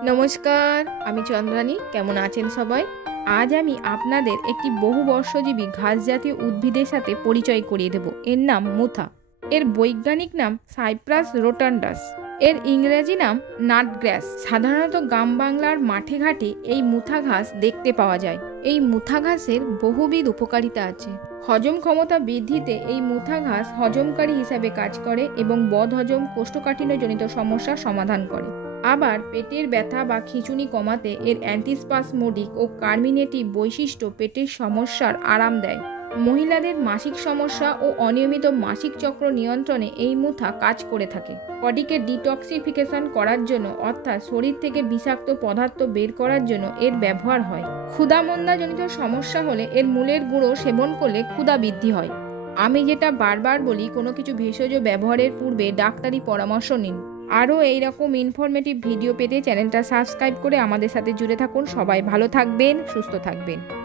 নমস্কার, আমি চন্দ্রানী। কেমন আছেন সবাই? আজ আমি আপনাদের একটি বহুবর্ষজীবী ঘাস জাতীয় উদ্ভিদের সাথে পরিচয় করিয়ে দেব। এর নাম মুথা। এর বৈজ্ঞানিক নাম সাইপ্রাস রোটান্ডাস। এর ইংরেজি নাম নাটগ্রাস। সাধারণত গ্রাম বাংলার মাঠে ঘাটে এই মুথা ঘাস দেখতে পাওয়া যায়। এই মুথা ঘাসের বহুবিধ উপকারিতা আছে। হজম ক্ষমতা বৃদ্ধিতে এই মুথা ঘাস হজমকারী হিসাবে কাজ করে এবং বদহজম, কোষ্ঠকাঠিন্যজনিত সমস্যার সমাধান করে। আবার পেটের ব্যথা বা খিঁচুনি কমাতে এর অ্যান্টিস্পাসমোডিক ও কার্মিনেটিভ বৈশিষ্ট্য পেটের সমস্যার আরাম দেয়। মহিলাদের মাসিক সমস্যা ও অনিয়মিত মাসিক চক্র নিয়ন্ত্রণে এই মুথা কাজ করে থাকে। বডিকে ডিটক্সিফিকেশন করার জন্য, অর্থাৎ শরীর থেকে বিষাক্ত পদার্থ বের করার জন্য এর ব্যবহার হয়। ক্ষুধামন্দাজনিত সমস্যা হলে এর মূলের গুঁড়ো সেবন করলে ক্ষুধা বৃদ্ধি হয়। আমি যেটা বারবার বলি, কোনো কিছু ভেষজ ব্যবহারের পূর্বে ডাক্তারি পরামর্শ নিন। আরও এইরকম ইনফরমেটিভ ভিডিও পেতে চ্যানেলটা সাবস্ক্রাইব করে আমাদের সাথে জুড়ে থাকুন। সবাই ভালো থাকবেন, সুস্থ থাকবেন।